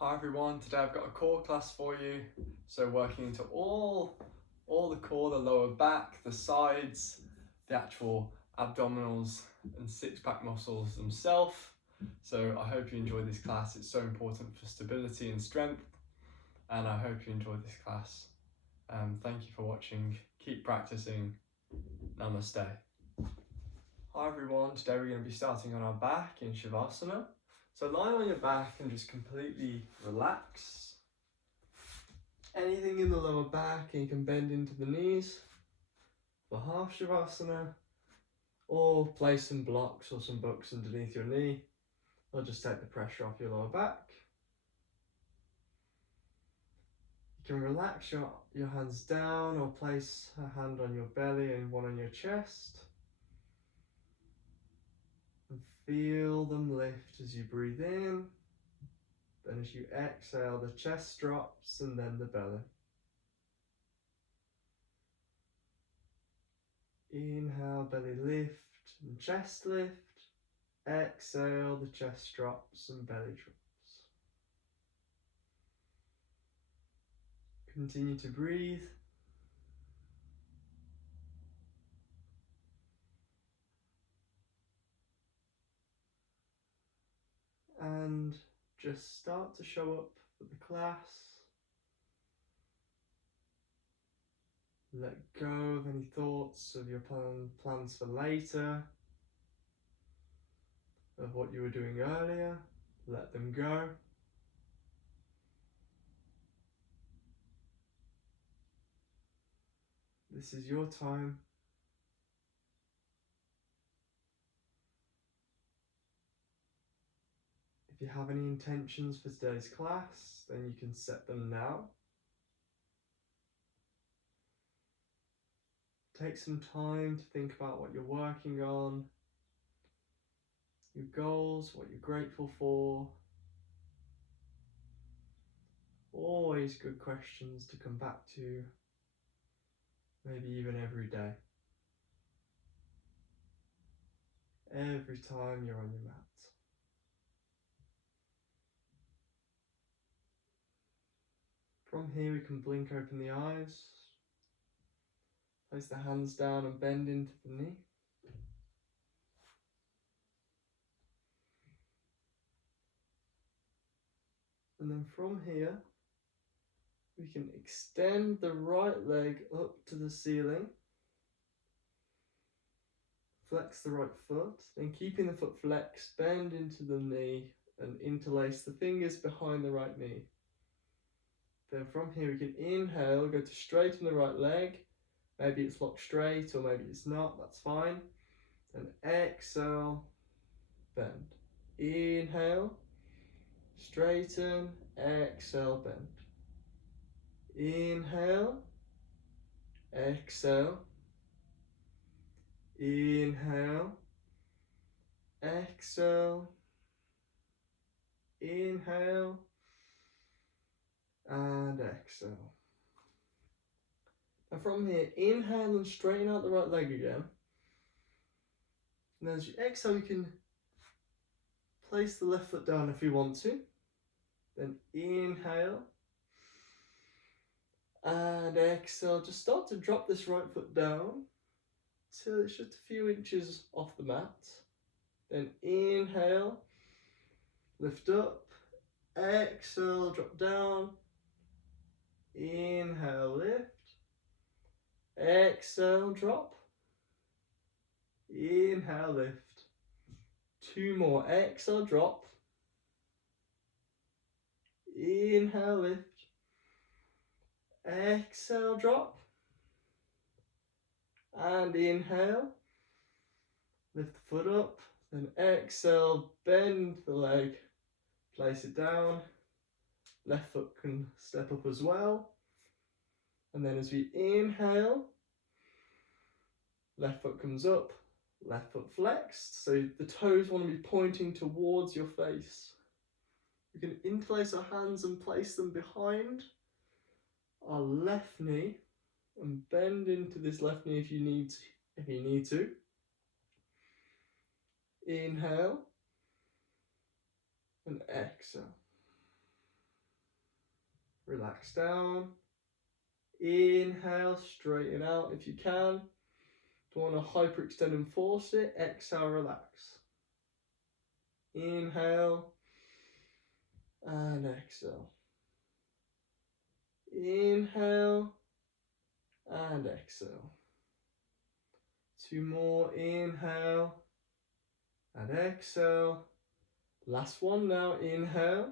Hi everyone, today I've got a core class for you. So working into all the core, the lower back, the sides, the actual abdominals and six-pack muscles themselves. So I hope you enjoy this class. It's so important for stability and strength, and I hope you enjoy this class. Thank you for watching. Keep practicing. Namaste. Hi everyone, today we're going to be starting on our back in Shavasana. So lie on your back and just completely relax. Anything in the lower back, and you can bend into the knees for half Shavasana, or place some blocks or some books underneath your knee. They'll just take the pressure off your lower back. You can relax your hands down, or place a hand on your belly and one on your chest. And feel them lift as you breathe in. Then as you exhale, the chest drops and then the belly. Inhale, belly lift and chest lift. Exhale, the chest drops and belly drops. Continue to breathe. And just start to show up for the class. Let go of any thoughts of your plans for later, of what you were doing earlier. Let them go. This is your time. If you have any intentions for today's class, then you can set them now. Take some time to think about what you're working on, your goals, what you're grateful for. Always good questions to come back to, maybe even every day. Every time you're on your mat. From here we can blink open the eyes, place the hands down and bend into the knee. And then from here, we can extend the right leg up to the ceiling. Flex the right foot, then keeping the foot flexed, bend into the knee and interlace the fingers behind the right knee. Then from here we can inhale, go to straighten the right leg. Maybe it's locked straight or maybe it's not, that's fine. And exhale, bend. Inhale, straighten, exhale, bend. Inhale, exhale, inhale, exhale, inhale, and exhale. Now from here, inhale and straighten out the right leg again. And as you exhale, you can place the left foot down if you want to. Then inhale and exhale. Just start to drop this right foot down till it's just a few inches off the mat. Then inhale, lift up, exhale, drop down. Inhale, lift. Exhale, drop. Inhale, lift. Two more. Exhale, drop. Inhale, lift. Exhale, drop. And inhale. Lift the foot up. Then exhale, bend the leg. Place it down. Left foot can step up as well. And then as we inhale, left foot comes up, left foot flexed. So the toes want to be pointing towards your face. We can interlace our hands and place them behind our left knee and bend into this left knee if you need to. Inhale and exhale. relax down. Inhale, straighten out if you can. Don't want to hyperextend and force it. Exhale, relax. Inhale and exhale. Inhale and exhale. 2 more. Inhale and exhale. Last one now. Inhale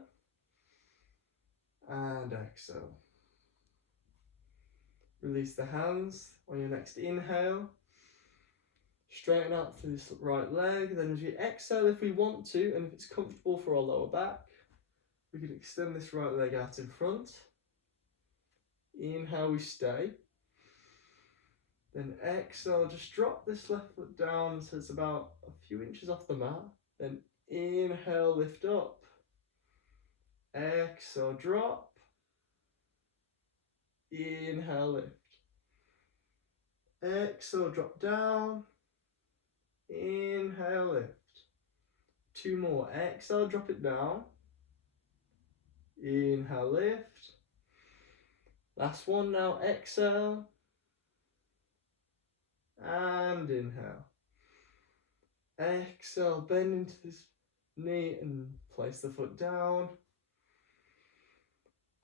and exhale. Release the hands on your next inhale. Straighten out through this right leg. Then as you exhale, if we want to, and if it's comfortable for our lower back, we can extend this right leg out in front. Inhale, we stay. Then exhale, just drop this left foot down so it's about a few inches off the mat. Then inhale, lift up. Exhale, drop. Inhale, lift. Exhale, drop down. Inhale, lift. 2 more. Exhale, drop it down. Inhale, lift. Last one now. Exhale. And inhale. Exhale, bend into this knee and place the foot down.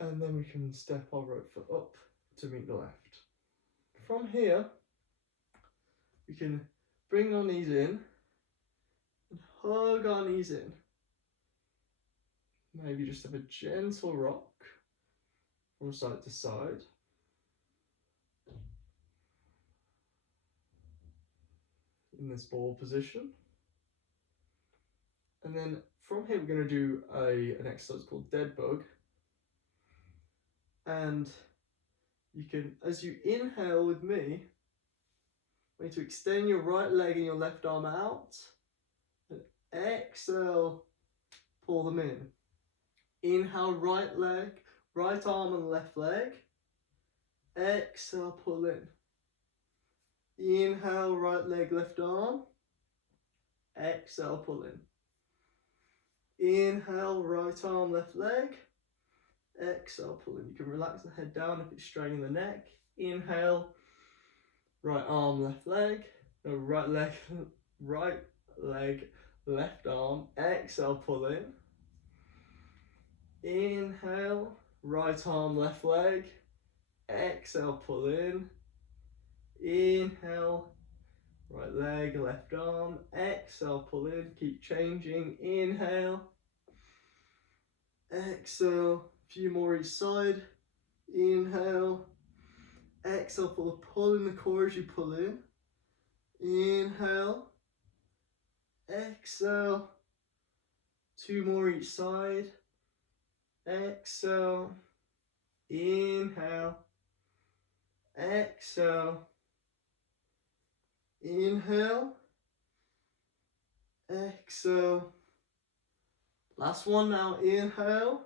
And then we can step our right foot up to meet the left. From here, we can bring our knees in and hug our knees in. Maybe just have a gentle rock from side to side. In this ball position. And then from here, we're going to do an exercise called dead bug. And you can, as you inhale with me, you need to extend your right leg and your left arm out. And exhale, pull them in. Inhale, right leg, right arm and left leg. Exhale, pull in. Inhale, right leg, left arm. Exhale, pull in. Inhale, right arm, left leg. Exhale, pull in. You can relax the head down if it's straining the neck. Inhale, right arm, left leg. No, right leg, left arm. Exhale, pull in. Inhale, right arm, left leg. Exhale, pull in. Inhale, right leg, left arm. Exhale, pull in. Keep changing. Inhale. Exhale. A few more each side. Inhale. Exhale, pull in the core as you pull in. Inhale. Exhale. 2 more each side. Exhale. Inhale. Exhale. Inhale. Exhale. Last one now. Inhale.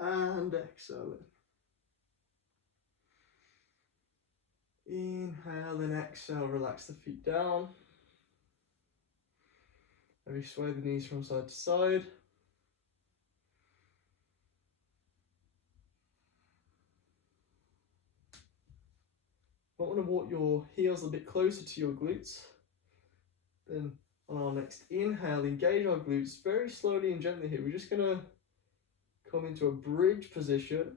And exhale. Inhale and exhale. Relax the feet down. Maybe sway the knees from side to side. You might want to walk your heels a bit closer to your glutes. Then on our next inhale, engage our glutes very slowly and gently here. We're just going to come into a bridge position.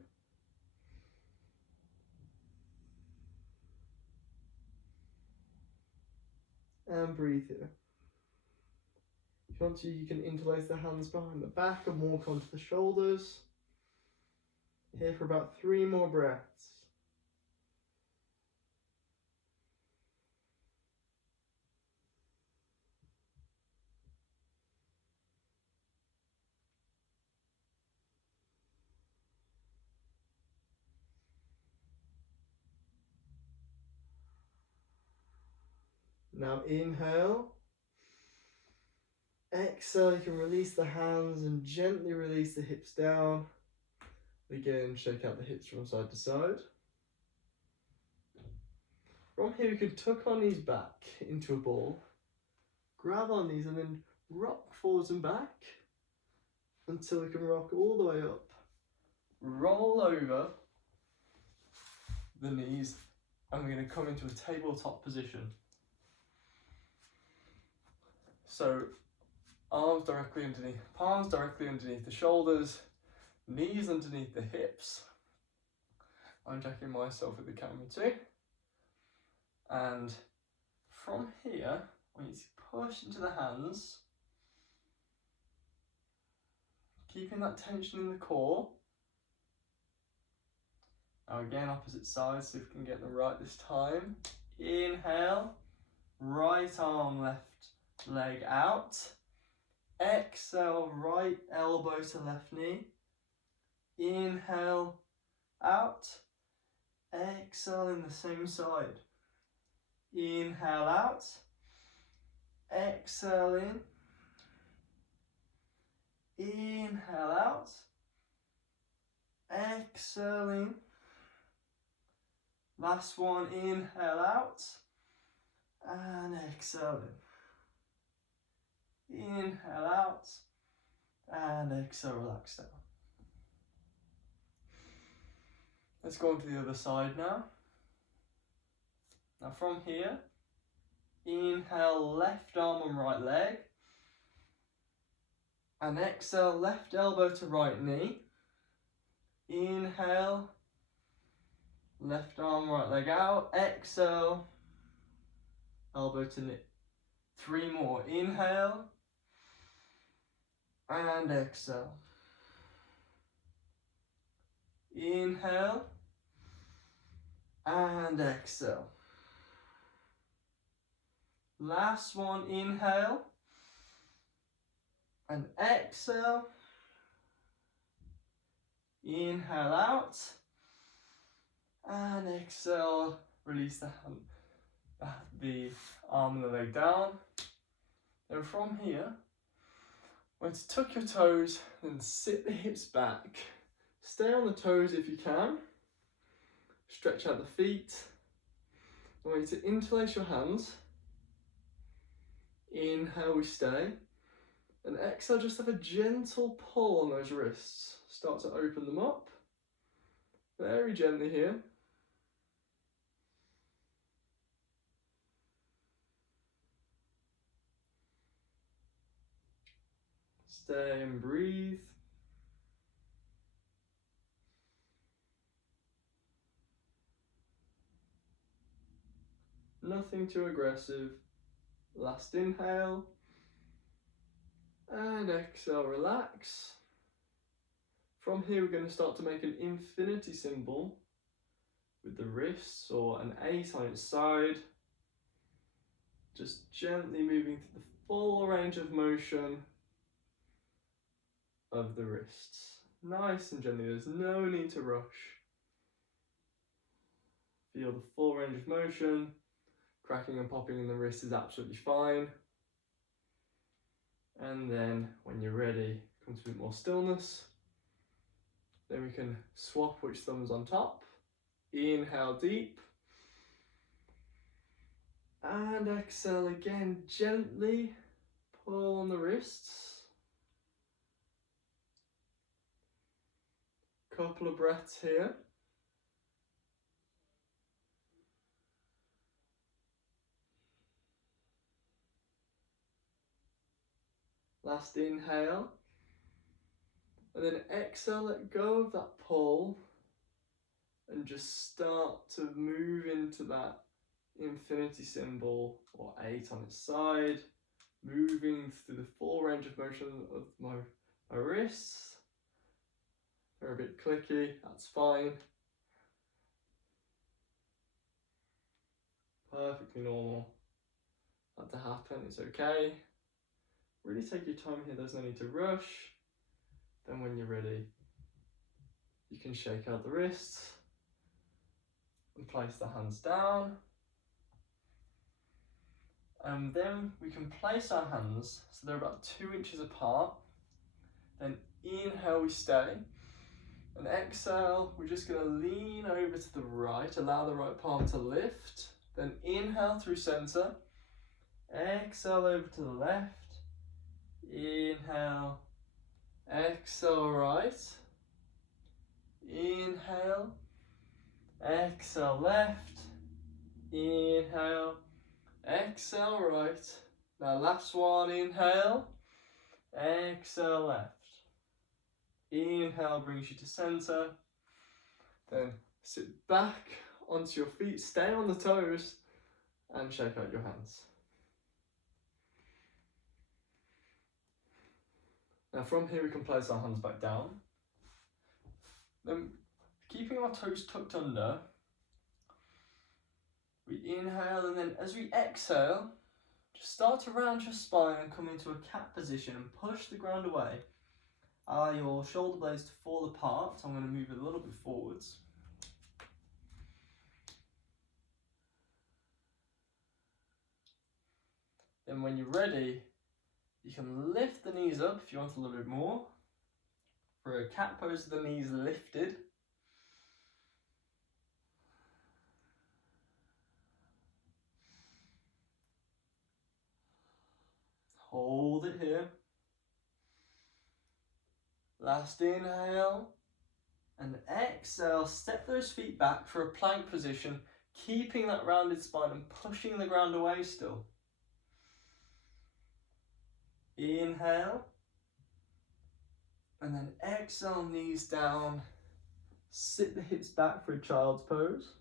And breathe here. If you want to, you can interlace the hands behind the back and walk onto the shoulders. Here for about 3 more breaths. Now inhale. Exhale, you can release the hands and gently release the hips down. Again, shake out the hips from side to side. From here, we can tuck our knees back into a ball. Grab our knees and then rock forwards and back until we can rock all the way up roll over the knees, and we're going to come into a tabletop position. So arms directly underneath, palms directly underneath the shoulders, knees underneath the hips. I'm checking myself with the camera too. And from here, I want you to push into the hands, keeping that tension in the core. Now again, opposite sides, see if we can get them right this time. Inhale, right arm, left leg out. Exhale, right elbow to left knee. Inhale, out. Exhale in the same side. Inhale out. Exhale in. Inhale out. Exhale in. Last one, inhale out. And exhale in. Inhale out. And exhale, relax down. Let's go on to the other side now. Now from here, inhale, left arm and right leg. And exhale, left elbow to right knee. Inhale, left arm, right leg out. Exhale, elbow to knee. 3 more. Inhale. And exhale. Inhale. And exhale. Last one, inhale. And exhale. Inhale out. And exhale, release the hand, the arm and the leg down. Then from here, when to tuck your toes, then sit the hips back. Stay on the toes if you can. Stretch out the feet. I want you to interlace your hands. Inhale, we stay. And exhale, just have a gentle pull on those wrists. Start to open them up. Very gently here. Stay and breathe. Nothing too aggressive. Last inhale. And exhale, relax. From here, we're going to start to make an infinity symbol with the wrists, or an 8 on its side. Just gently moving through the full range of motion of the wrists. Nice and gently, there's no need to rush. Feel the full range of motion. Cracking and popping in the wrist is absolutely fine. And then when you're ready, come to a bit more stillness. Then we can swap which thumb's on top. Inhale deep. And exhale again, gently pull on the wrists. Couple of breaths here. Last inhale. And then exhale, let go of that pull. And just start to move into that infinity symbol, or 8 on its side. Moving through the full range of motion of my wrists. They're a bit clicky, that's fine. Perfectly normal. That to happen, it's okay. Really take your time here, there's no need to rush. Then when you're ready, you can shake out the wrists and place the hands down. And then we can place our hands so they're about 2 inches apart. Then inhale, we stay. And exhale, we're just going to lean over to the right, allow the right palm to lift. Then inhale through center. Exhale over to the left. Inhale. Exhale right. inhale, exhale left, inhale, exhale right. Now last one, inhale, exhale left. Inhale brings you to center, then sit back onto your feet, stay on the toes, and shake out your hands. Now from here we can place our hands back down. Then keeping our toes tucked under, we inhale, and then as we exhale, just start to round your spine and come into a cat position and push the ground away. Allow your shoulder blades to fall apart. I'm going to move it a little bit forwards. Then when you're ready, you can lift the knees up if you want a little bit more. For a cat pose, the knees lifted. Hold it here. Last inhale. And exhale, step those feet back for a plank position, keeping that rounded spine and pushing the ground away still. Inhale. And then exhale, knees down. Sit the hips back for a child's pose.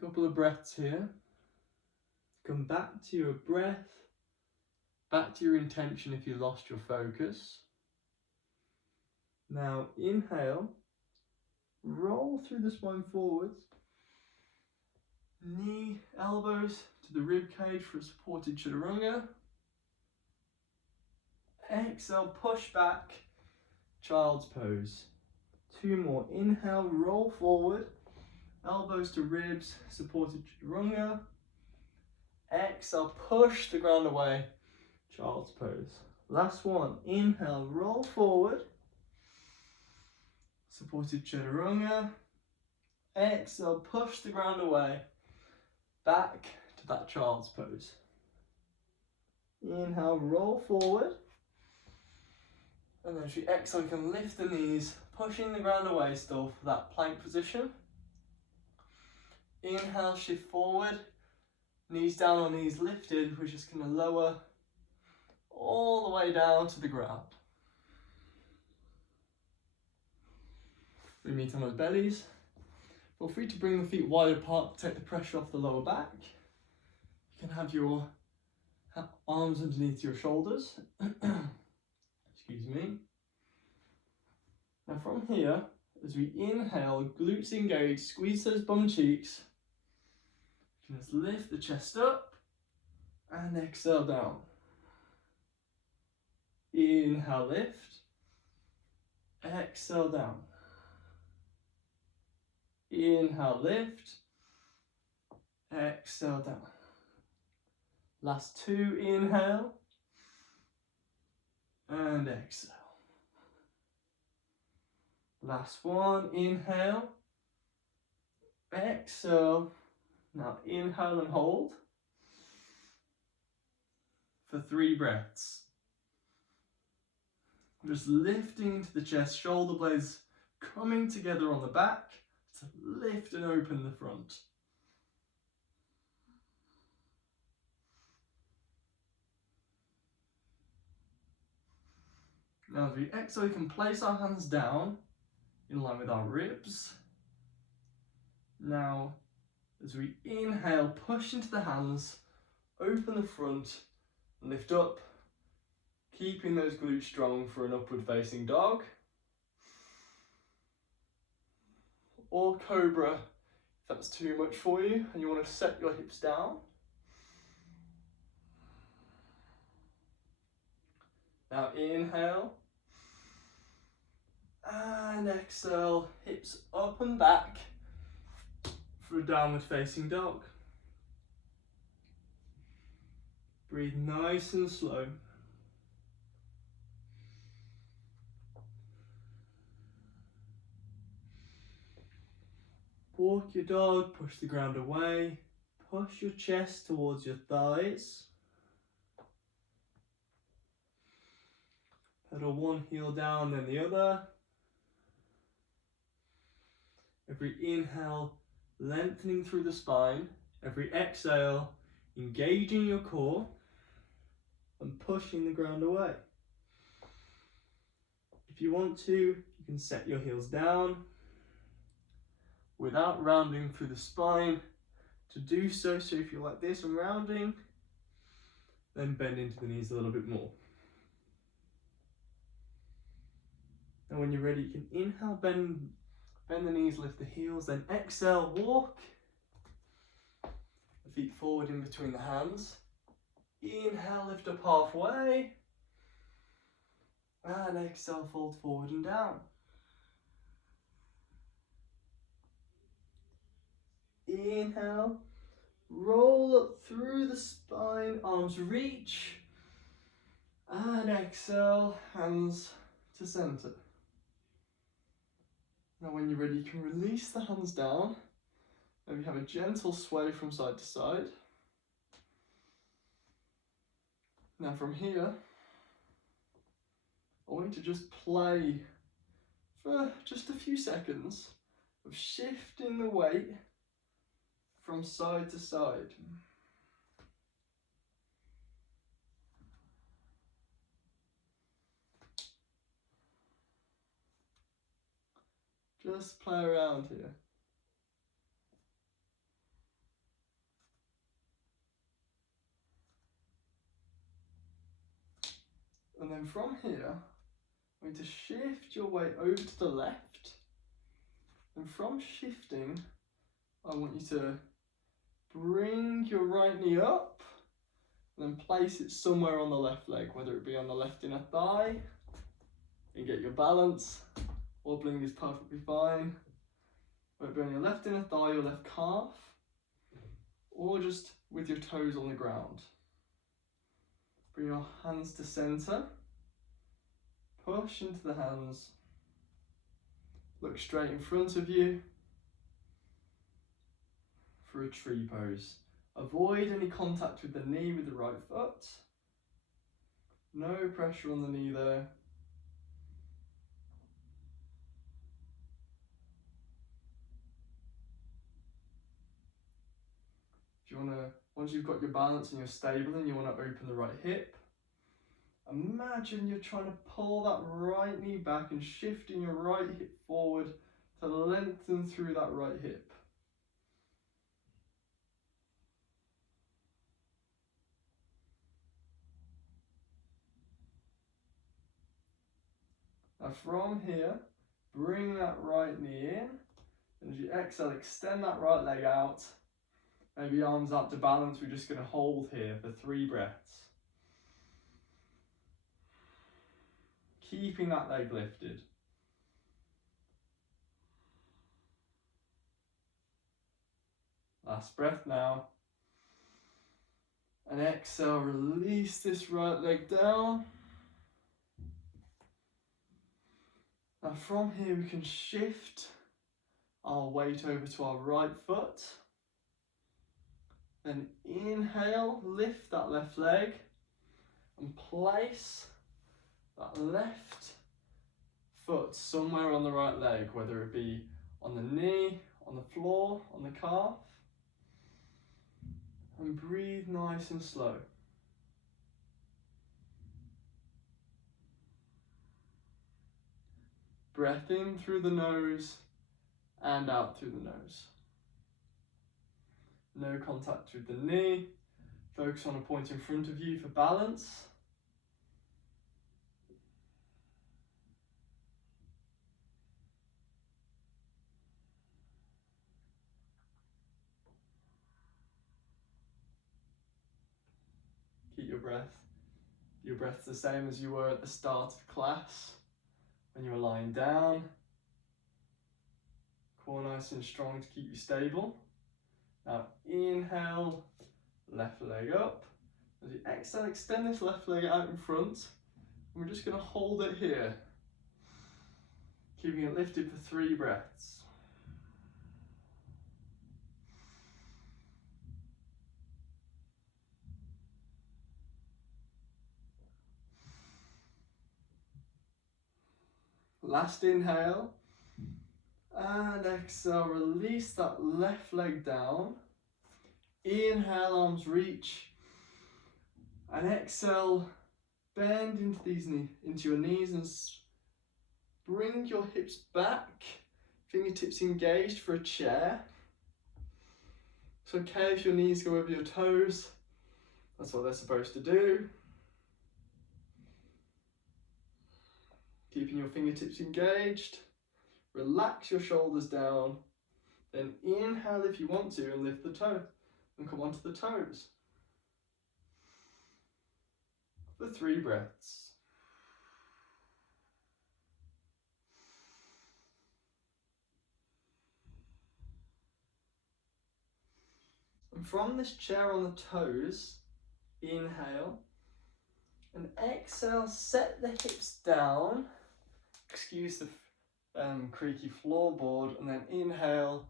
Couple of breaths here. Come back to your breath. Back to your intention if you lost your focus. Now inhale. Roll through the spine forwards. Knee, elbows to the rib cage for a supported chaturanga. Exhale, push back, child's pose. Two more. Inhale, roll forward. Elbows to ribs, supported chaturanga. Exhale, push the ground away, child's pose. Last one. Inhale, roll forward. Supported chaturanga. Exhale, push the ground away. Back to that child's pose. Inhale, roll forward. And then as you exhale, you can lift the knees, pushing the ground away still for that plank position. Inhale, shift forward. Knees down or knees lifted. We're just going to lower all the way down to the ground. We meet on those bellies. Feel free to bring the feet wide apart to take the pressure off the lower back. You can have your arms underneath your shoulders. Excuse me. Now from here, as we inhale, glutes engage, squeeze those bum cheeks. You can just lift the chest up and exhale down. Inhale, lift. Exhale, down. Inhale, lift. Exhale, down. Last two, inhale. And exhale. Last one, inhale. Exhale. Now inhale and hold for 3 breaths. Just lifting into the chest, shoulder blades coming together on the back to lift and open the front. Now as we exhale, we can place our hands down in line with our ribs. Now, as we inhale, push into the hands, open the front, lift up, keeping those glutes strong for an upward facing dog. Or cobra, if that's too much for you and you want to set your hips down. Now inhale. And exhale, hips up and back for a downward facing dog. Breathe nice and slow. Walk your dog, push the ground away, push your chest towards your thighs. Pedal one heel down, then the other. Every inhale, lengthening through the spine. Every exhale, engaging your core and pushing the ground away. If you want to, you can set your heels down without rounding through the spine. To do so, so if you're like this and rounding, then bend into the knees a little bit more. And when you're ready, you can inhale, bend the knees, lift the heels, then exhale, walk the feet forward in between the hands. Inhale, lift up halfway, and exhale, fold forward and down. Inhale, roll up through the spine, arms reach, and exhale, hands to center. Now when you're ready, you can release the hands down. Maybe have a gentle sway from side to side. Now from here, I want you to just play for just a few seconds of shifting the weight from side to side. Just play around here. And then from here, I'm going to shift your weight over to the left. And from shifting, I want you to bring your right knee up and then place it somewhere on the left leg, whether it be on the left inner thigh, and get your balance. Wobbling is perfectly fine. Whether it be on your left inner thigh, your left calf, or just with your toes on the ground. Bring your hands to center. Push into the hands. Look straight in front of you for a tree pose. Avoid any contact with the knee with the right foot. No pressure on the knee there. If you want to, once you've got your balance and you're stable and you want to open the right hip, imagine you're trying to pull that right knee back and shifting your right hip forward to lengthen through that right hip. Now from here, bring that right knee in, and as you exhale, extend that right leg out. Maybe arms up to balance. We're just going to hold here for 3 breaths. Keeping that leg lifted. Last breath now. And exhale, release this right leg down. Now from here we can shift our weight over to our right foot. Then inhale, lift that left leg and place that left foot somewhere on the right leg, whether it be on the knee, on the floor, on the calf. And breathe nice and slow. Breath in through the nose and out through the nose. No contact with the knee. Focus on a point in front of you for balance. Keep your breath the same as you were at the start of class when you were lying down. Core nice and strong to keep you stable. Now inhale, left leg up. As you exhale, extend this left leg out in front. And we're just going to hold it here, keeping it lifted for 3 breaths. Last inhale, And exhale, release that left leg down. Inhale, arms reach. And exhale, bend into your knees and bring your hips back. Fingertips engaged for a chair. It's okay if your knees go over your toes. That's what they're supposed to do. Keeping your fingertips engaged. Relax your shoulders down. Then inhale if you want to and lift the toe and come onto the toes. For 3 breaths. And from this chair on the toes, inhale and exhale, set the hips down. Excuse the creaky floorboard, and then inhale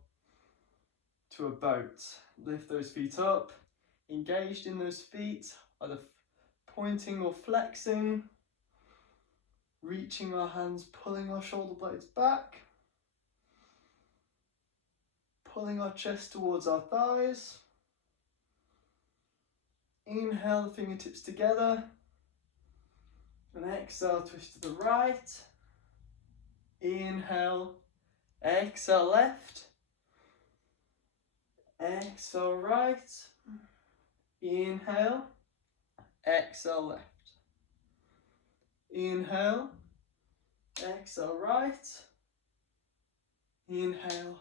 to a boat. Lift those feet up, engaged in those feet, either pointing or flexing, reaching our hands, pulling our shoulder blades back, pulling our chest towards our thighs. Inhale, the fingertips together, and exhale, twist to the right. Inhale, exhale left, exhale right, inhale, exhale left, inhale, exhale right, inhale,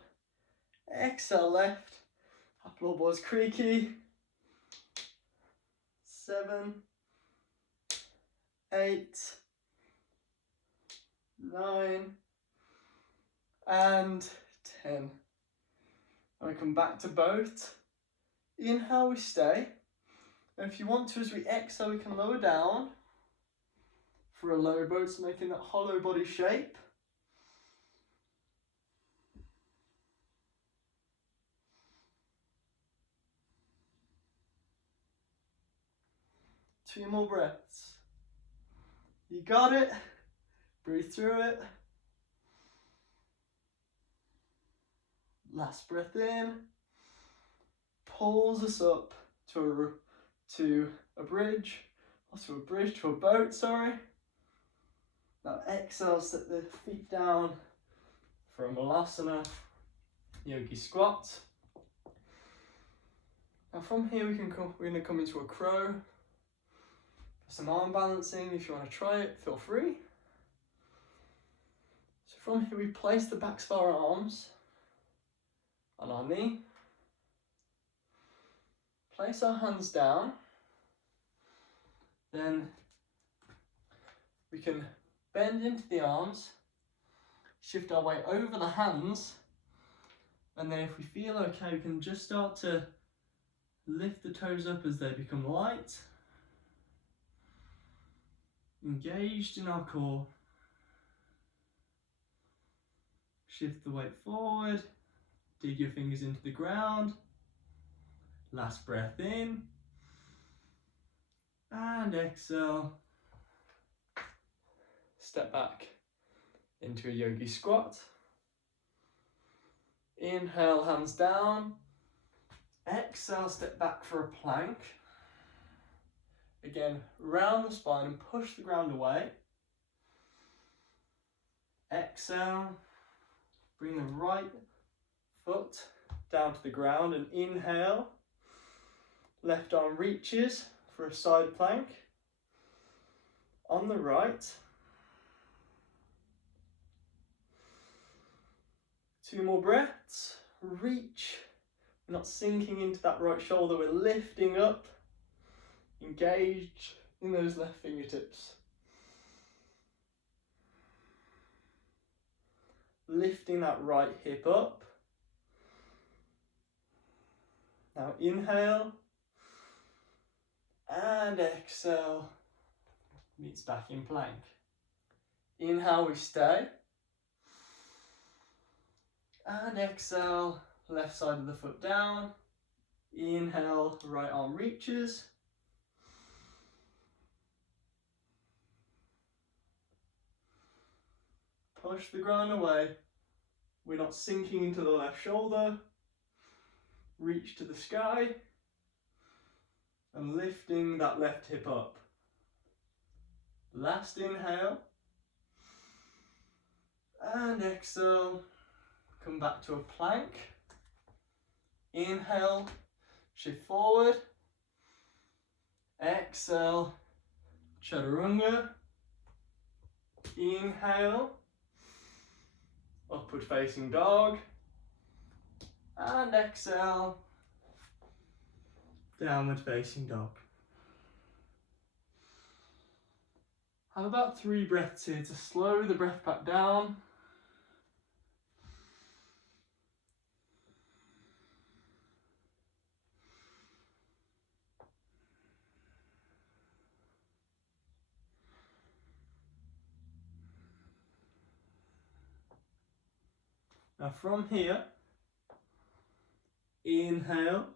exhale left. Our floorboard's creaky. 7, 8, 9, and 10. And we come back to boat. Inhale, we stay. And if you want to, as we exhale, we can lower down for a low boat, so making that hollow body shape. Two more breaths. You got it. Breathe through it. Last breath in. Pulls us up to a bridge, or to a boat, sorry. Now exhale, set the feet down for a Malasana yogi squat. Now from here we're going to come into a crow. Some arm balancing. If you want to try it, feel free. So from here we place the backs of our arms on our knee. Place our hands down. Then we can bend into the arms, shift our weight over the hands, and then if we feel okay, we can just start to lift the toes up as they become light. Engaged in our core. Shift the weight forward, dig your fingers into the ground. Last breath in, and exhale. Step back into a yogi squat. Inhale, hands down. Exhale, step back for a plank. Again, round the spine and push the ground away. Exhale, bring the right foot down to the ground and inhale. Left arm reaches for a side plank. On the right. 2 more breaths. Reach. We're not sinking into that right shoulder, we're lifting up. Engage in those left fingertips. Lifting that right hip up. Now inhale. And exhale. Meets back in plank. Inhale, we stay. And exhale, left side of the foot down. Inhale, right arm reaches. Push the ground away. We're not sinking into the left shoulder. Reach to the sky and lifting that left hip up. Last inhale and exhale, come back to a plank. Inhale, shift forward. Exhale, chaturanga. Inhale, upward facing dog. And exhale, downward facing dog. Have about 3 breaths here to slow the breath back down. Now from here, inhale,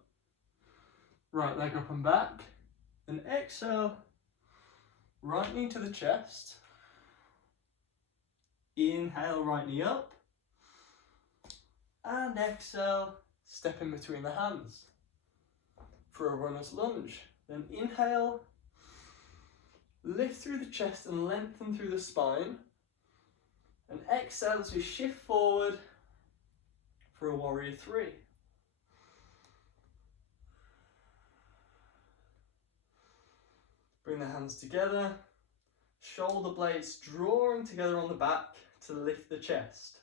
right leg up and back, and exhale, right knee to the chest. Inhale, right knee up, and exhale, step in between the hands for a runner's lunge. Then inhale, lift through the chest and lengthen through the spine, and exhale as we shift forward for a warrior 3. Bring the hands together, shoulder blades drawing together on the back to lift the chest.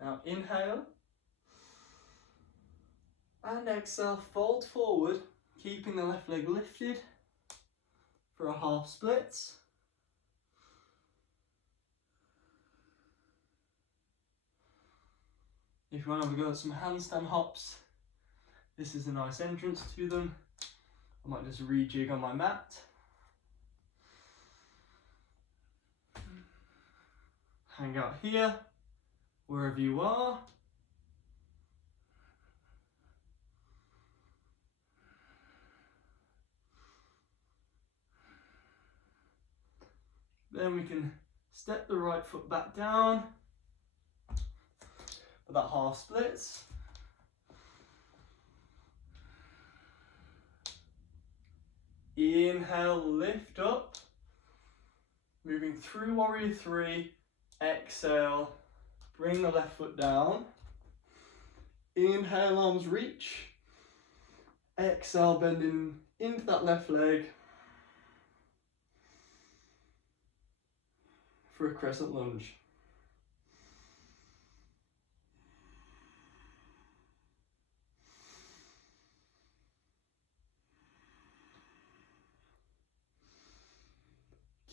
Now inhale and exhale, fold forward, keeping the left leg lifted for a half split. If you want to have a go at some handstand hops, this is a nice entrance to them. I might just rejig on my mat. Hang out here, wherever you are. Then we can step the right foot back down for that half splits. Inhale, lift up, moving through warrior 3. Exhale, bring the left foot down. Inhale, arms reach. Exhale, bending into that left leg for a crescent lunge.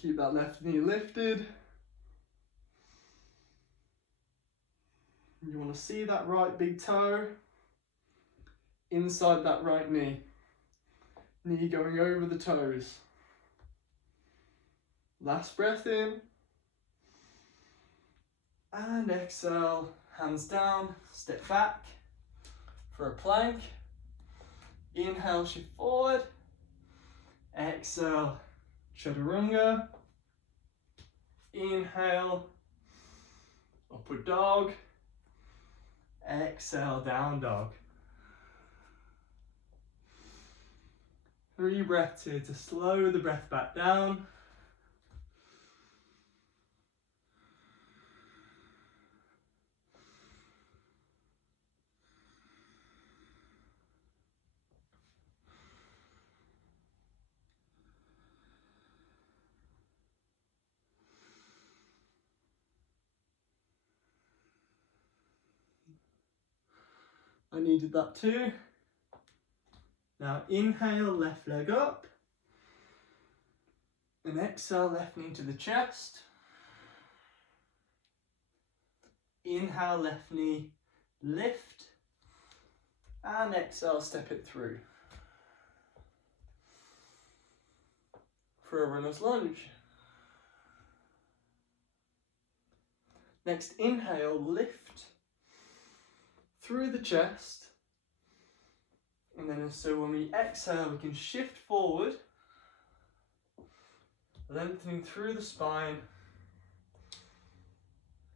Keep that left knee lifted. You want to see that right big toe inside that right knee. Knee going over the toes. Last breath in. And exhale, hands down, step back for a plank. Inhale, shift forward. Exhale, chaturanga. Inhale, upward dog. Exhale, down dog. 3 breaths here to slow the breath back down. I needed that too. Now inhale, left leg up. And exhale, left knee to the chest. Inhale, left knee, lift. And exhale, step it through for a runner's lunge. Next, inhale, lift through the chest. And then so when we exhale, we can shift forward, lengthening through the spine.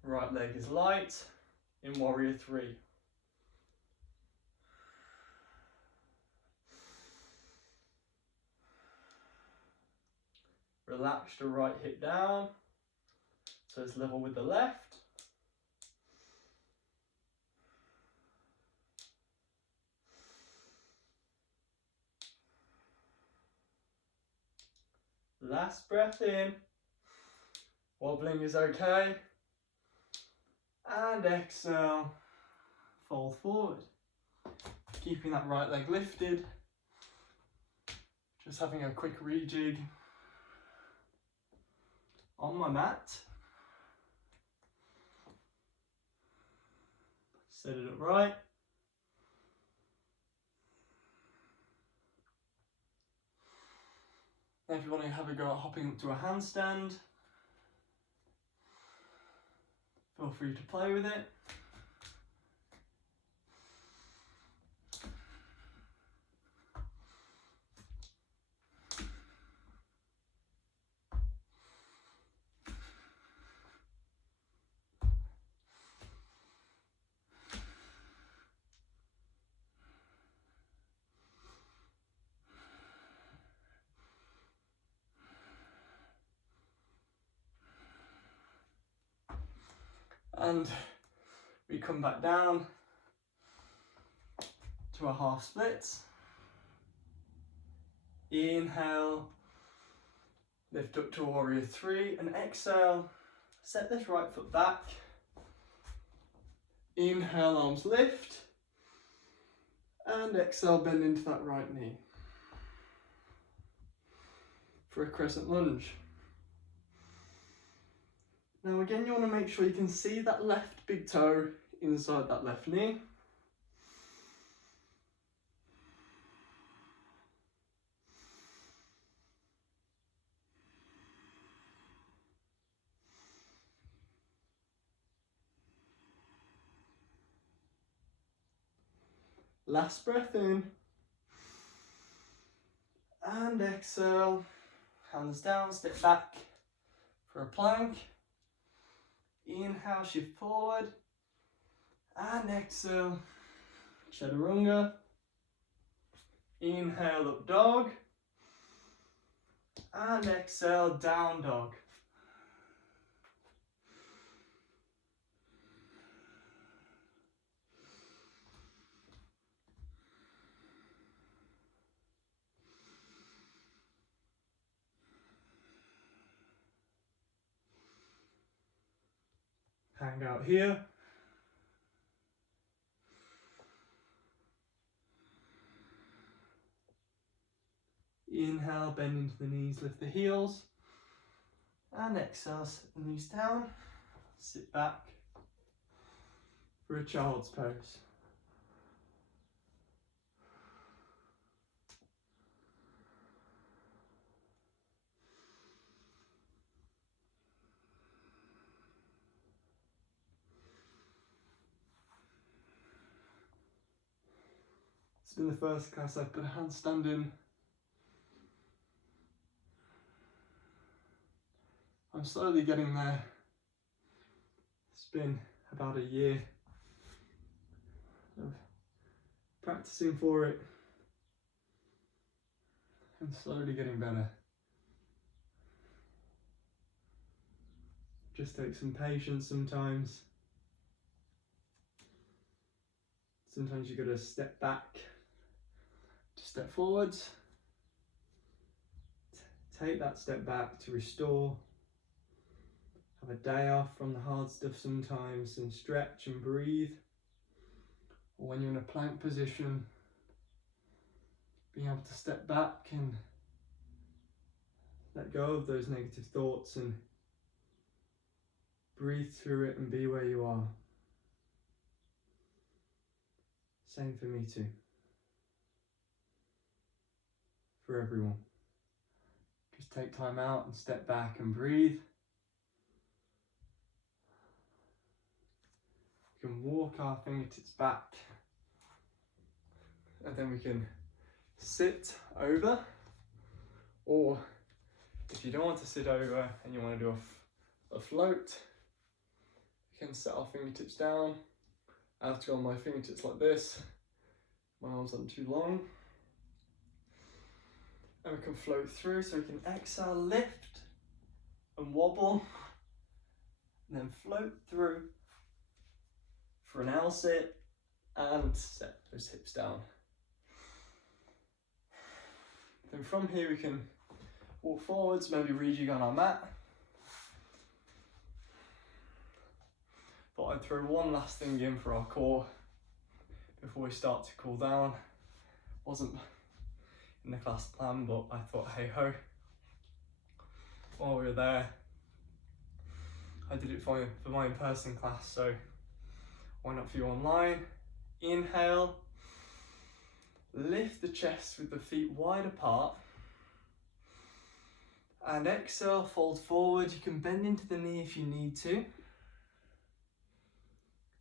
Right leg is light in warrior three. Relax the right hip down so it's level with the left. Last breath in. Wobbling is okay. And exhale, fold forward. Keeping that right leg lifted. Just having a quick rejig on my mat. Set it up right. Now if you want to have a go at hopping up to a handstand, feel free to play with it. And we come back down to a half splits. Inhale, lift up to warrior three, and exhale, set this right foot back. Inhale, arms lift, and exhale, bend into that right knee for a crescent lunge. Now again, you want to make sure you can see that left big toe inside that left knee. Last breath in. And exhale, hands down, step back for a plank. Inhale, shift forward, and exhale, chaturanga. Inhale, up dog, and exhale, down dog. Hang out here. Inhale, bend into the knees, lift the heels. And exhale, set the knees down. Sit back for a child's pose. It's been the first class I've put a handstand in. I'm slowly getting there. It's been about a year of practicing for it and slowly getting better. Just takes some patience sometimes. Sometimes you've got to step back to step forwards. Take that step back to restore. Have a day off from the hard stuff sometimes and stretch and breathe. Or when you're in a plank position, being able to step back and let go of those negative thoughts and breathe through it and be where you are. Same for me too. For everyone. Just take time out and step back and breathe. We can walk our fingertips back, and then we can sit over, or if you don't want to sit over and you want to do a float, we can set our fingertips down. I have to go on my fingertips like this, my arms aren't too long. And we can float through, so we can exhale, lift and wobble, and then float through for an L sit and set those hips down. Then from here we can walk forwards, maybe rejig on our mat. Thought I'd throw one last thing in for our core before we start to cool down. Wasn't in the class plan, but I thought, hey ho, while we were there, I did it for my in-person class, so why not for you online? Inhale, lift the chest with the feet wide apart, and exhale, fold forward. You can bend into the knee if you need to. You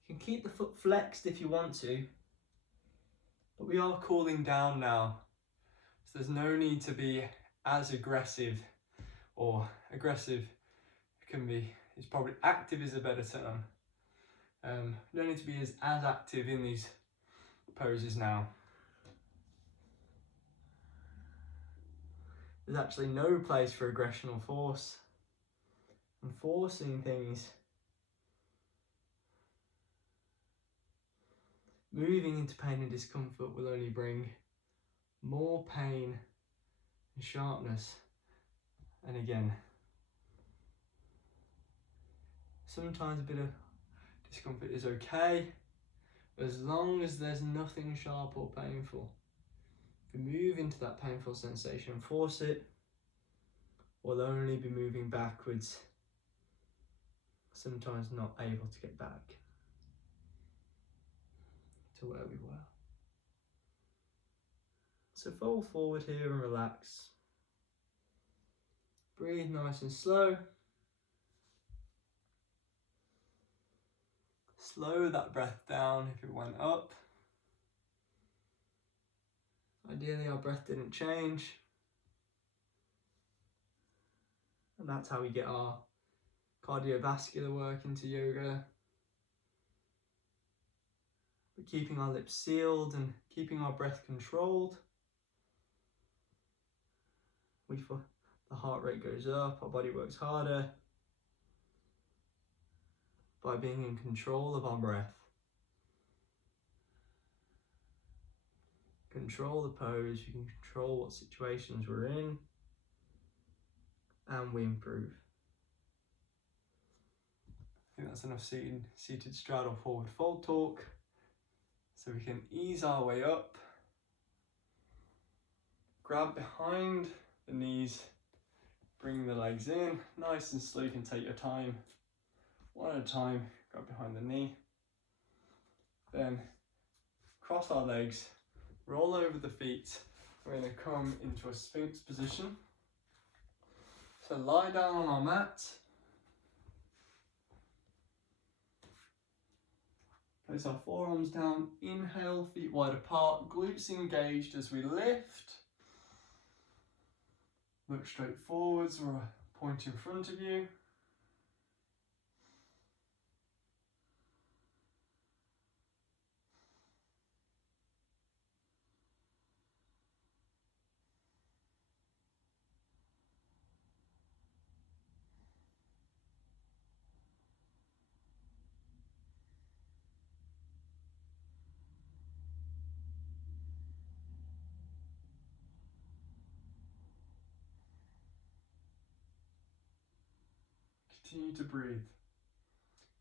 can keep the foot flexed if you want to, but we are cooling down now. So there's no need to be as aggressive, or aggressive can be, it's probably active is a better term. You don't need to be as active in these poses now. There's actually no place for aggression or force. And forcing things, moving into pain and discomfort will only bring more pain and sharpness. And again, sometimes a bit of discomfort is okay, as long as there's nothing sharp or painful. If we move into that painful sensation, force it, we'll only be moving backwards, sometimes not able to get back to where we were. So fold forward here and relax. Breathe nice and slow. Slow that breath down if it went up. Ideally our breath didn't change. And that's how we get our cardiovascular work into yoga. But keeping our lips sealed and keeping our breath controlled. The heart rate goes up, our body works harder by being in control of our breath. Control the pose, you can control what situations we're in, and we improve. I think that's enough seated straddle forward fold talk. So we can ease our way up, grab behind the knees, bring the legs in, nice and slow. You can take your time, one at a time, grab behind the knee, then cross our legs, roll over the feet. We're going to come into a Sphinx position. So lie down on our mat. Place our forearms down, inhale, feet wide apart, glutes engaged as we lift. Look straight forwards or a point in front of you. Continue to breathe.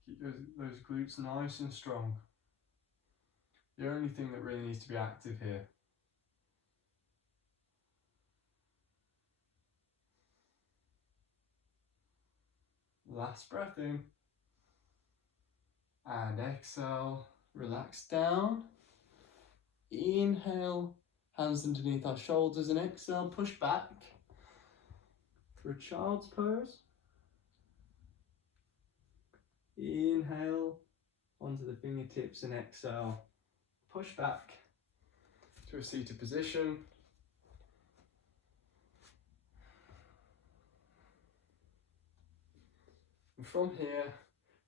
Keep those glutes nice and strong. The only thing that really needs to be active here. Last breath in. And exhale, relax down. Inhale, hands underneath our shoulders, and exhale, push back for a child's pose. Inhale, onto the fingertips and exhale. Push back to a seated position. And from here,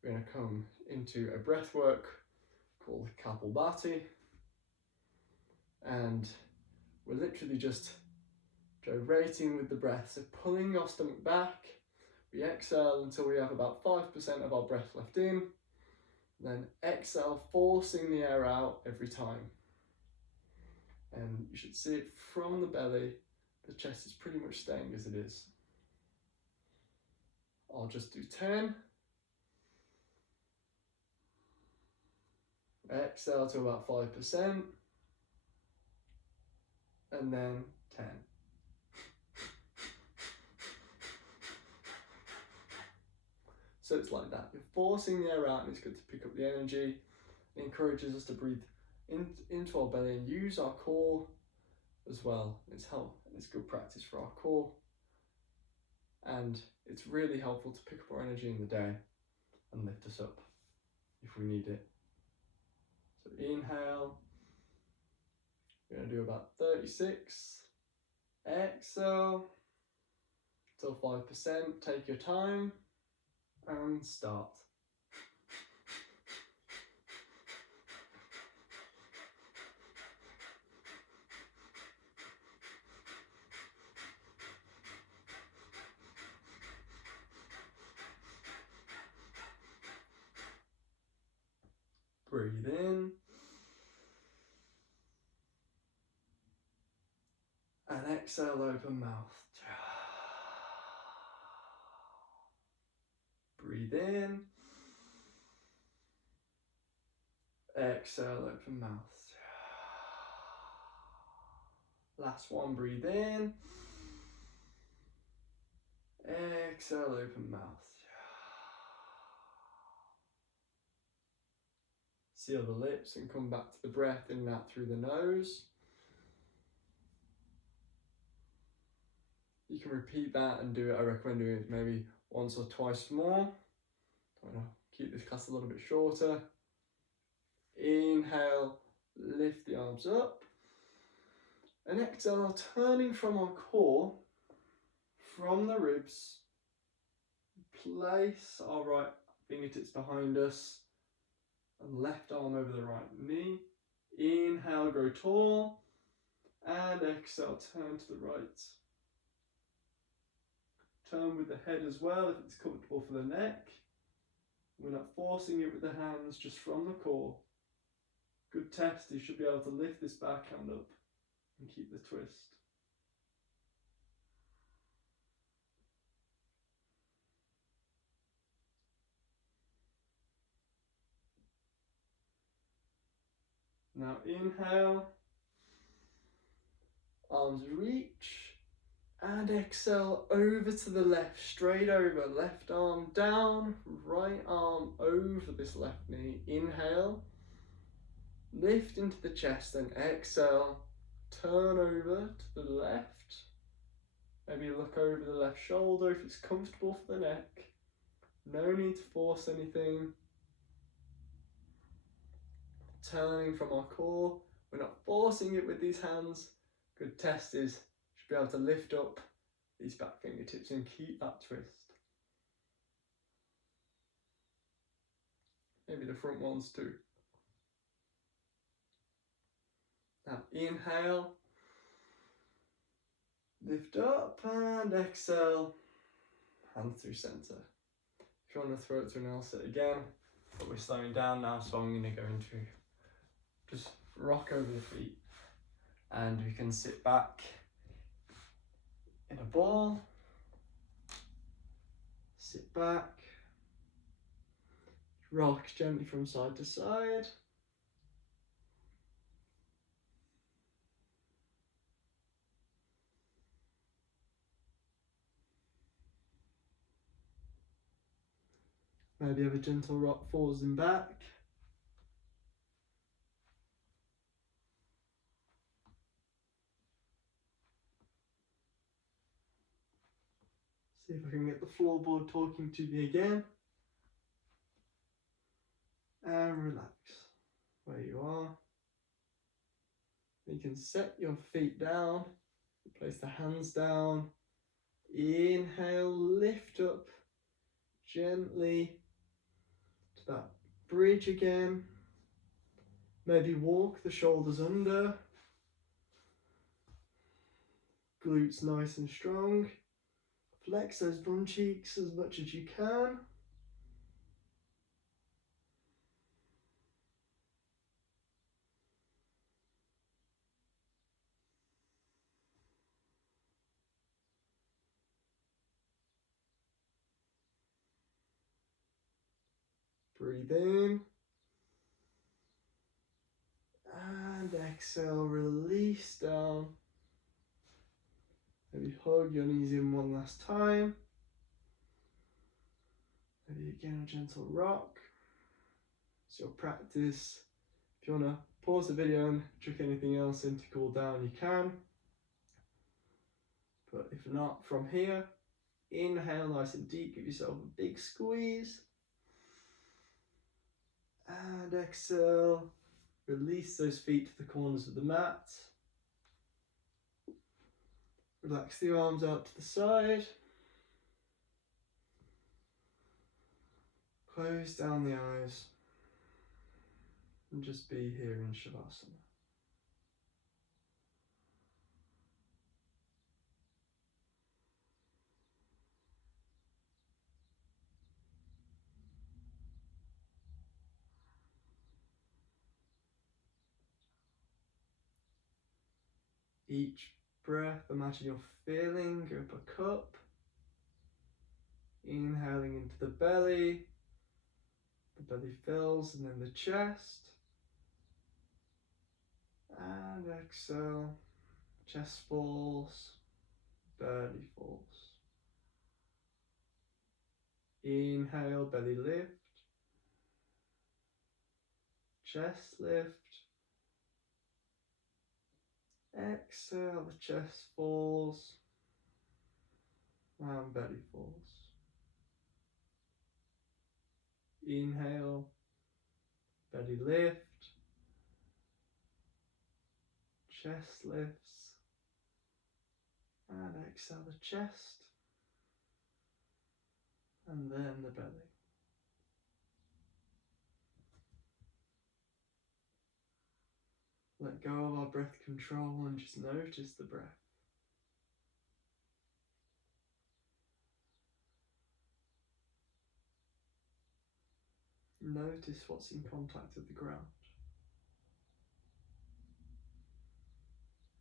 we're going to come into a breath work called Kapalbhati. And we're literally just gyrating with the breath. So pulling our stomach back, we exhale until we have about 5% of our breath left in. Then exhale, forcing the air out every time. And you should see it from the belly. The chest is pretty much staying as it is. I'll just do 10. Exhale to about 5%. And then 10. So it's like that. You're forcing the air out and it's good to pick up the energy. It encourages us to breathe into our belly and use our core as well. It's good practice for our core. And it's really helpful to pick up our energy in the day and lift us up if we need it. So inhale. We're going to do about 36. Exhale till 5%. Take your time and start. Breathe in. And exhale, open mouth. Breathe in. Exhale, open mouth. Last one, breathe in. Exhale, open mouth. Seal the lips and come back to the breath in and out through the nose. You can repeat that and do it. I recommend doing it maybe once or twice more. I'm going to keep this class a little bit shorter. Inhale, lift the arms up. And exhale, turning from our core, from the ribs, place our right fingertips behind us and left arm over the right knee. Inhale, grow tall, and exhale, turn to the right. Turn with the head as well if it's comfortable for the neck. We're not forcing it with the hands, just from the core. Good test, you should be able to lift this backhand up and keep the twist. Now inhale, arms reach, and exhale over to the left, straight over, left arm down, right arm over this left knee. Inhale, lift into the chest, and exhale, turn over to the left. Maybe look over the left shoulder if it's comfortable for the neck. No need to force anything. Turning from our core, we're not forcing it with these hands. Good test is, you should be able to lift up these back fingertips and keep that twist. Maybe the front ones too. Now inhale, lift up and exhale, hands through center. If you want to throw it through, I'll sit again, but we're slowing down now, so I'm going to go into just rock over the feet, and we can sit back in a ball, sit back, rock gently from side to side. Maybe have a gentle rock forwards and back. See if I can get the floorboard talking to me again. and relax where you are. You can set your feet down, place the hands down. Inhale, lift up gently to that bridge again. Maybe walk the shoulders under. Glutes nice and strong. Flex those bum cheeks as much as you can. Breathe in. And exhale, release down. Maybe hug your knees in one last time. Maybe again a gentle rock. It's your practice. If you want to pause the video and chuck anything else in to cool down, you can. But if not, from here, inhale nice and deep, give yourself a big squeeze. And exhale, release those feet to the corners of the mat. Relax the arms out to the side. Close down the eyes. And just be here in Shavasana. Each breath, imagine you're filling up a cup. Inhaling into the belly fills, and then the chest. And exhale, chest falls, belly falls. Inhale, belly lift, chest lift. Exhale, the chest falls, and belly falls. Inhale, belly lift, chest lifts, and exhale the chest, and then the belly. Let go of our breath control and just notice the breath. Notice what's in contact with the ground.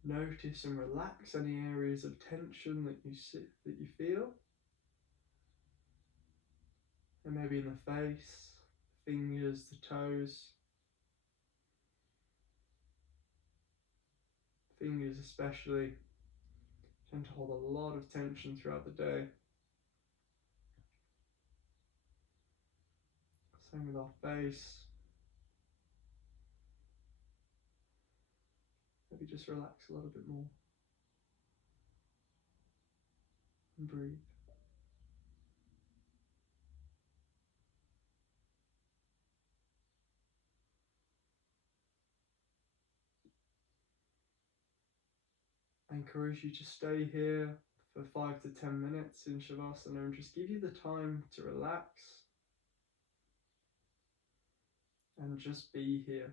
Notice and relax any areas of tension that you feel. And maybe in the face, fingers, the toes. Fingers especially tend to hold a lot of tension throughout the day. Same with our face. Maybe just relax a little bit more. And breathe. I encourage you to stay here for 5 to 10 minutes in Shavasana and just give you the time to relax and just be here.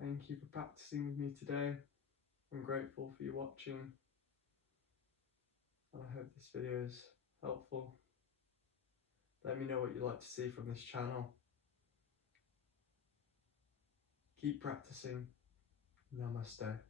Thank you for practicing with me today. I'm grateful for you watching. And I hope this video is helpful. Let me know what you'd like to see from this channel. Keep practicing. Namaste.